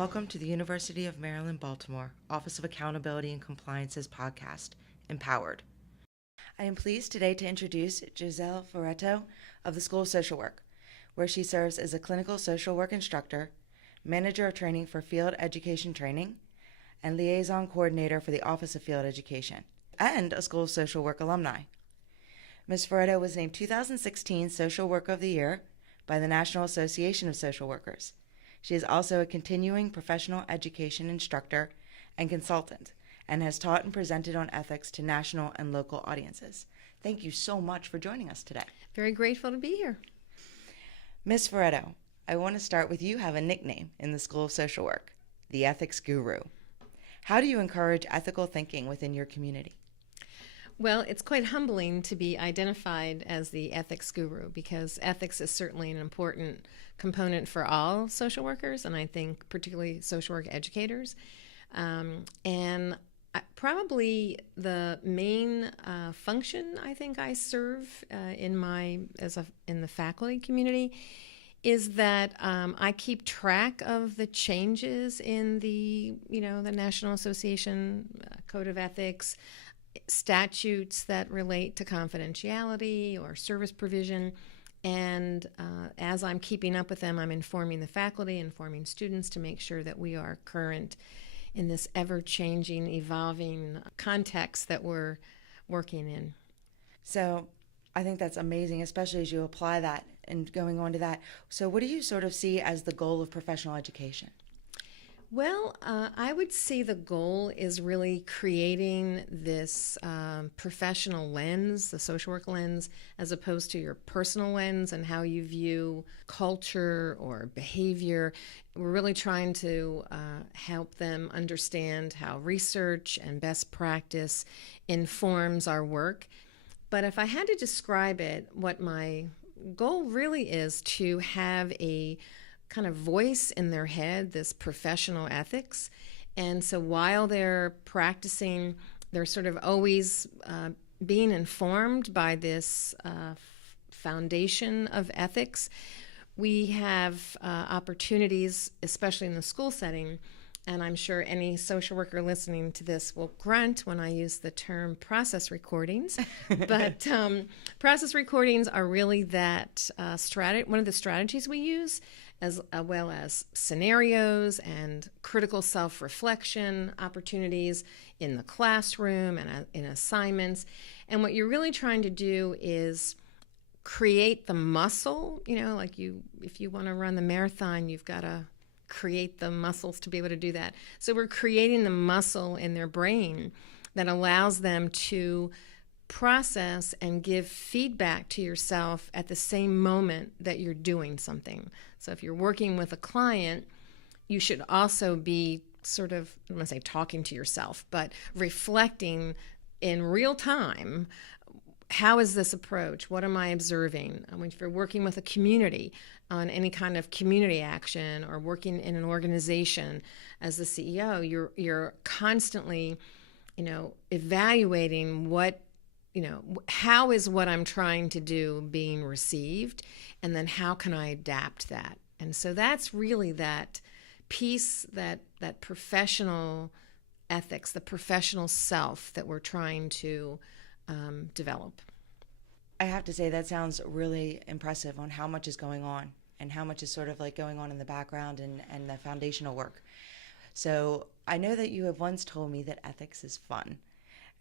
Welcome to the University of Maryland, Baltimore Office of Accountability and Compliance's podcast, Empowered. I am pleased today to introduce Gisele Ferretto of the School of Social Work, where she serves as a clinical social work instructor, manager of training for field education training, and liaison coordinator for the Office of Field Education, and a School of Social Work alumni. Ms. Ferretto was named 2016 Social Worker of the Year by the National Association of Social Workers. She is also a continuing professional education instructor and consultant, and has taught and presented on ethics to national and local audiences. Thank you so much for joining us today. Very grateful to be here. Ms. Ferretto, I want to start with you have a nickname in the School of Social Work, the Ethics Guru. How do you encourage ethical thinking within your community? Well, it's quite humbling to be identified as the ethics guru because ethics is certainly an important component for all social workers, and I think particularly social work educators. Probably the main function I think I serve in the faculty community is that I keep track of the changes in the National Association Code of Ethics, statutes that relate to confidentiality or service provision. And as I'm keeping up with them, I'm informing the faculty, informing students to make sure that we are current in this ever-changing, evolving context that we're working in. So I think that's amazing, especially as you apply that and going on to that. So what do you sort of see as the goal of professional education? Well, I would say the goal is really creating this professional lens, the social work lens, as opposed to your personal lens and how you view culture or behavior. We're really trying to help them understand how research and best practice informs our work. But if I had to describe it, what my goal really is to have a kind of voice in their head, this professional ethics. And so while they're practicing, they're sort of always being informed by this foundation of ethics. We have opportunities, especially in the school setting, and I'm sure any social worker listening to this will grunt when I use the term process recordings. But process recordings are really that one of the strategies we use, as well as scenarios and critical self-reflection opportunities in the classroom and in assignments. And what you're really trying to do is create the muscle, like if you want to run the marathon, you've got to create the muscles to be able to do that. So we're creating the muscle in their brain that allows them to process and give feedback to yourself at the same moment that you're doing something. So if you're working with a client, you should also be sort of, I don't want to say talking to yourself, but reflecting in real time. How is this approach? What am I observing? If you're working with a community on any kind of community action or working in an organization as the CEO, you're constantly, evaluating how is what I'm trying to do being received, and then how can I adapt that? And so that's really that piece, that professional ethics, the professional self that we're trying to develop. I have to say that sounds really impressive on how much is going on and how much is sort of like going on in the background and the foundational work. So I know that you have once told me that ethics is fun.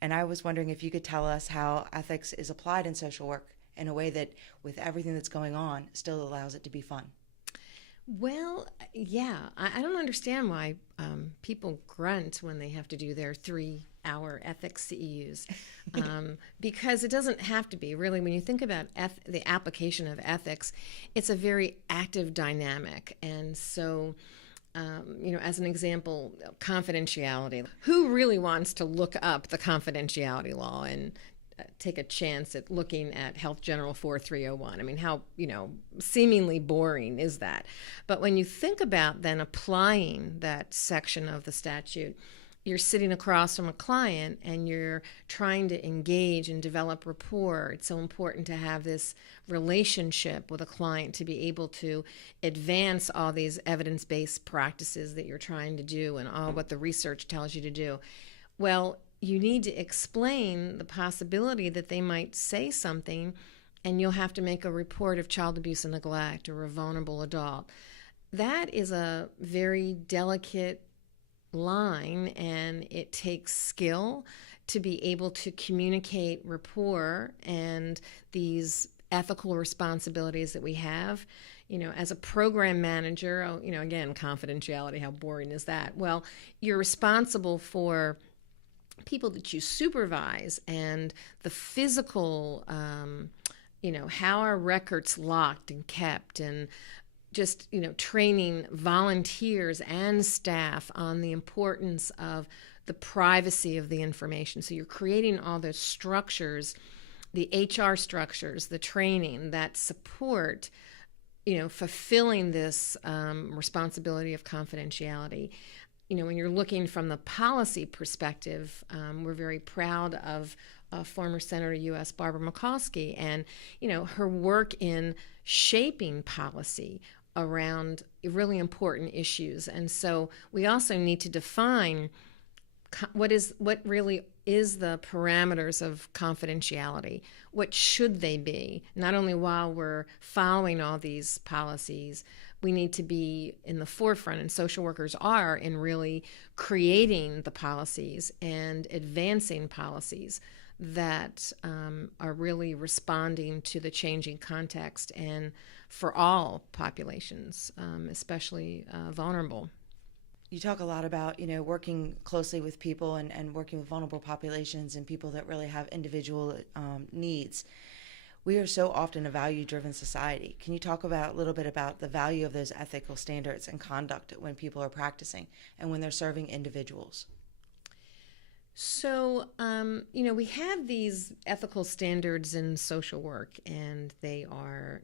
And I was wondering if you could tell us how ethics is applied in social work in a way that, with everything that's going on, still allows it to be fun. Well, yeah, I don't understand why people grunt when they have to do their 3-hour ethics CEUs, because it doesn't have to be. Really, when you think about the application of ethics, it's a very active dynamic. And so, as an example, confidentiality. Who really wants to look up the confidentiality law and take a chance at looking at Health General 4301? I mean, how, seemingly boring is that? But when you think about then applying that section of the statute, you're sitting across from a client and you're trying to engage and develop rapport. It's so important to have this relationship with a client to be able to advance all these evidence-based practices that you're trying to do and all what the research tells you to do. Well, you need to explain the possibility that they might say something and you'll have to make a report of child abuse and neglect or a vulnerable adult. That is a very delicate line, and it takes skill to be able to communicate rapport and these ethical responsibilities that we have. As a program manager, again, confidentiality, how boring is that? Well, you're responsible for people that you supervise and the physical, how are records locked and kept, and just, training volunteers and staff on the importance of the privacy of the information. So you're creating all those structures, the HR structures, the training that support, fulfilling this responsibility of confidentiality. When you're looking from the policy perspective, we're very proud of former Senator U.S. Barbara Mikulski and, her work in shaping policy around really important issues. And so we also need to define what really is the parameters of confidentiality. What should they be? Not only while we're following all these policies, we need to be in the forefront, and social workers are, in really creating the policies and advancing policies that are really responding to the changing context and for all populations, especially vulnerable. You talk a lot about, working closely with people and working with vulnerable populations and people that really have individual needs. We are so often a value-driven society. Can you talk a little bit about the value of those ethical standards and conduct when people are practicing and when they're serving individuals? So, we have these ethical standards in social work, and they are,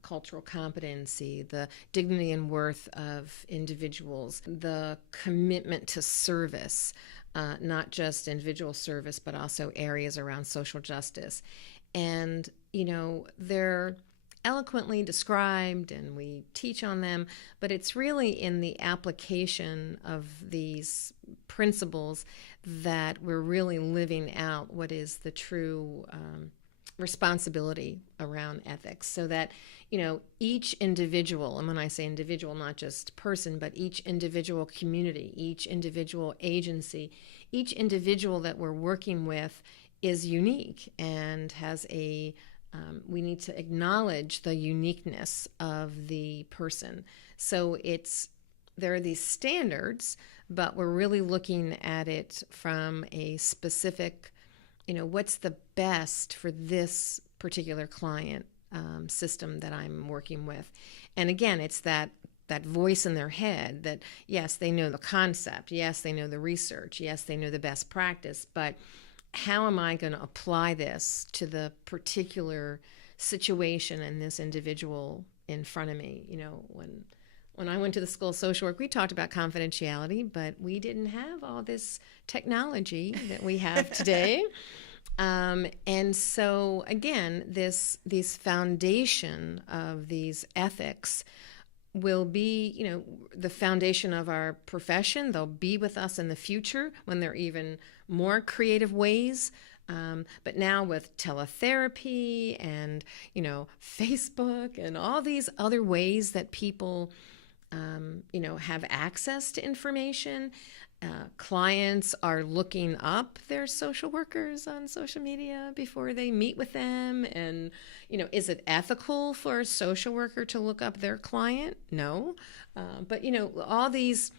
cultural competency, the dignity and worth of individuals, the commitment to service, not just individual service, but also areas around social justice. And, they're eloquently described and we teach on them, but it's really in the application of these principles that we're really living out what is the true responsibility around ethics, so that each individual, and when I say individual, not just person, but each individual community, each individual agency, each individual that we're working with is unique and has we need to acknowledge the uniqueness of the person. So there are these standards, but we're really looking at it from a specific, what's the best for this particular client system that I'm working with. And again, it's that voice in their head that, yes, they know the concept, yes, they know the research, yes, they know the best practice, but how am I going to apply this to the particular situation and this individual in front of me? When I went to the School of Social Work, we talked about confidentiality, but we didn't have all this technology that we have today. And so, again, this foundation of these ethics will be, the foundation of our profession. They'll be with us in the future when there are even more creative ways. But now with teletherapy and, Facebook and all these other ways that people, have access to information, clients are looking up their social workers on social media before they meet with them. And, is it ethical for a social worker to look up their client? No. But, all this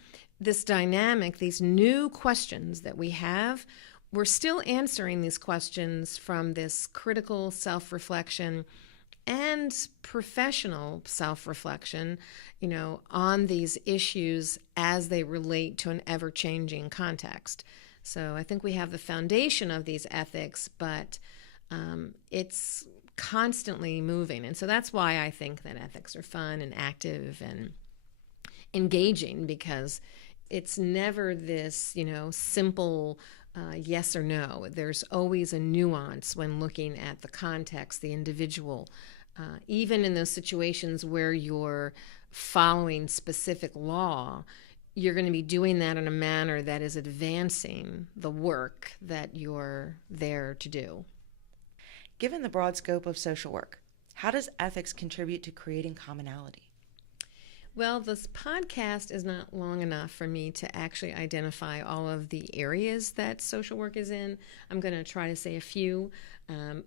dynamic, these new questions that we have, we're still answering these questions from this critical self-reflection and professional self-reflection, on these issues as they relate to an ever-changing context. So I think we have the foundation of these ethics, but it's constantly moving. And so that's why I think that ethics are fun and active and engaging, because it's never this, simple yes or no. There's always a nuance when looking at the context, the individual. Even in those situations where you're following specific law, you're going to be doing that in a manner that is advancing the work that you're there to do. Given the broad scope of social work, how does ethics contribute to creating commonality? Well, this podcast is not long enough for me to actually identify all of the areas that social work is in. I'm going to try to say a few.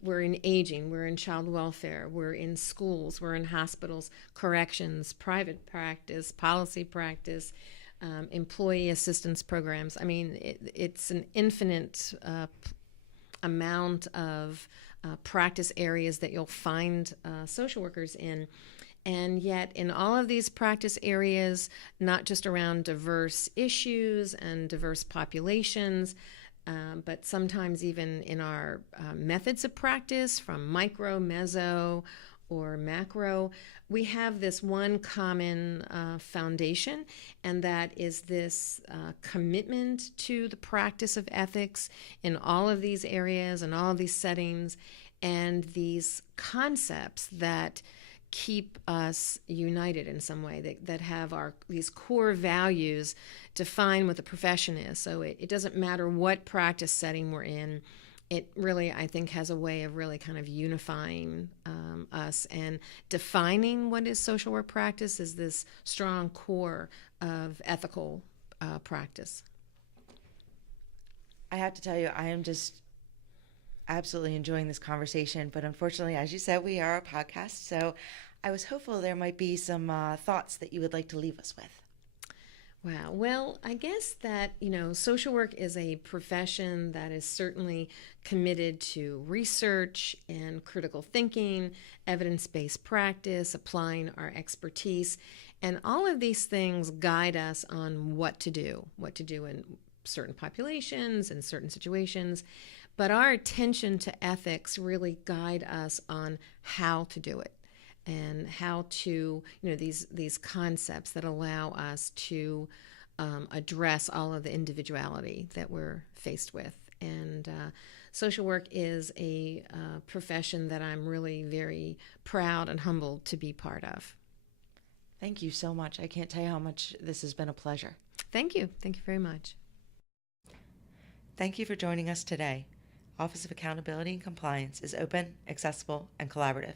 We're in aging, we're in child welfare, we're in schools, we're in hospitals, corrections, private practice, policy practice, employee assistance programs. I mean, it's an infinite amount of practice areas that you'll find social workers in. And yet, in all of these practice areas, not just around diverse issues and diverse populations, but sometimes even in our methods of practice, from micro, meso, or macro, we have this one common foundation, and that is this commitment to the practice of ethics in all of these areas and all of these settings, and these concepts that keep us united in some way, that have these core values define what the profession is. So it doesn't matter what practice setting we're in. It really, I think, has a way of really kind of unifying us and defining what is social work practice as this strong core of ethical practice. I have to tell you, I am just absolutely enjoying this conversation, but unfortunately, as you said, we are a podcast, so I was hopeful there might be some thoughts that you would like to leave us with. Wow. Well, I guess that, social work is a profession that is certainly committed to research and critical thinking, evidence-based practice, applying our expertise, and all of these things guide us on what to do in certain populations and certain situations. But our attention to ethics really guide us on how to do it, and how to, these concepts that allow us to address all of the individuality that we're faced with. And social work is a profession that I'm really very proud and humbled to be part of. Thank you so much. I can't tell you how much this has been a pleasure. Thank you. Thank you very much. Thank you for joining us today. Office of Accountability and Compliance is open, accessible, and collaborative.